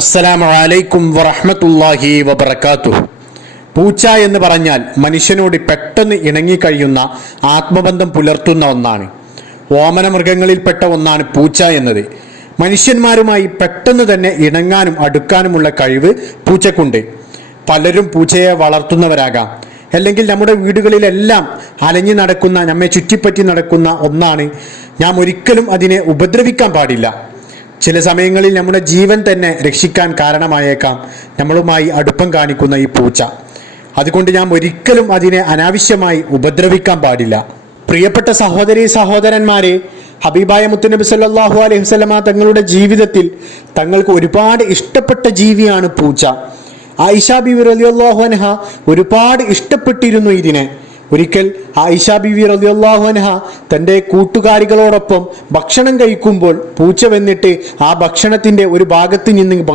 അസ്സലാമു അലൈക്കും വറഹ്മത്തുള്ളാഹി വബറകാതുഹു. പൂച്ച എന്ന് പറഞ്ഞാൽ മനുഷ്യനോട് പെട്ടെന്ന് ഇണങ്ങിക്കഴിയുന്ന ആത്മബന്ധം പുലർത്തുന്ന ഒന്നാണ്. ഓമന മൃഗങ്ങളിൽപ്പെട്ട ഒന്നാണ് പൂച്ച എന്നത്. മനുഷ്യന്മാരുമായി പെട്ടെന്ന് തന്നെ ഇണങ്ങാനും അടുക്കാനുമുള്ള കഴിവ് പൂച്ചക്കുണ്ട്. പലരും പൂച്ചയെ വളർത്തുന്നവരാകാം, അല്ലെങ്കിൽ നമ്മുടെ വീടുകളിലെല്ലാം അലഞ്ഞു നടക്കുന്ന, നമ്മെ ചുറ്റിപ്പറ്റി നടക്കുന്ന ഒന്നാണ്. നാം ഒരിക്കലും അതിനെ ഉപദ്രവിക്കാൻ പാടില്ല. ചില സമയങ്ങളിൽ നമ്മുടെ ജീവൻ തന്നെ രക്ഷിക്കാൻ കാരണമായേക്കാം നമ്മളുമായി അടുപ്പം കാണിക്കുന്ന ഈ പൂച്ച. അതുകൊണ്ട് നാം ഒരിക്കലും അതിനെ അനാവശ്യമായി ഉപദ്രവിക്കാൻ പാടില്ല. പ്രിയപ്പെട്ട സഹോദരീ സഹോദരന്മാരെ, ഹബീബായ മുത്തുനബി സല്ലല്ലാഹു അലൈഹി വസല്ലമ തങ്ങളുടെ ജീവിതത്തിൽ തങ്ങൾക്ക് ഒരുപാട് ഇഷ്ടപ്പെട്ട ജീവിയാണ് പൂച്ച. ആയിഷ ബീവി റളിയല്ലാഹു അൻഹ ഒരുപാട് ഇഷ്ടപ്പെട്ടിരുന്നു ഇതിനെ. ഒരിക്കൽ ആയിഷ ബീവി റളിയല്ലാഹു അൻഹ തൻ്റെ കൂട്ടുകാരികളോടൊപ്പം ഭക്ഷണം കഴിക്കുമ്പോൾ പൂച്ച വന്നിട്ട് ആ ഭക്ഷണത്തിൻ്റെ ഒരു ഭാഗത്ത് നിന്ന്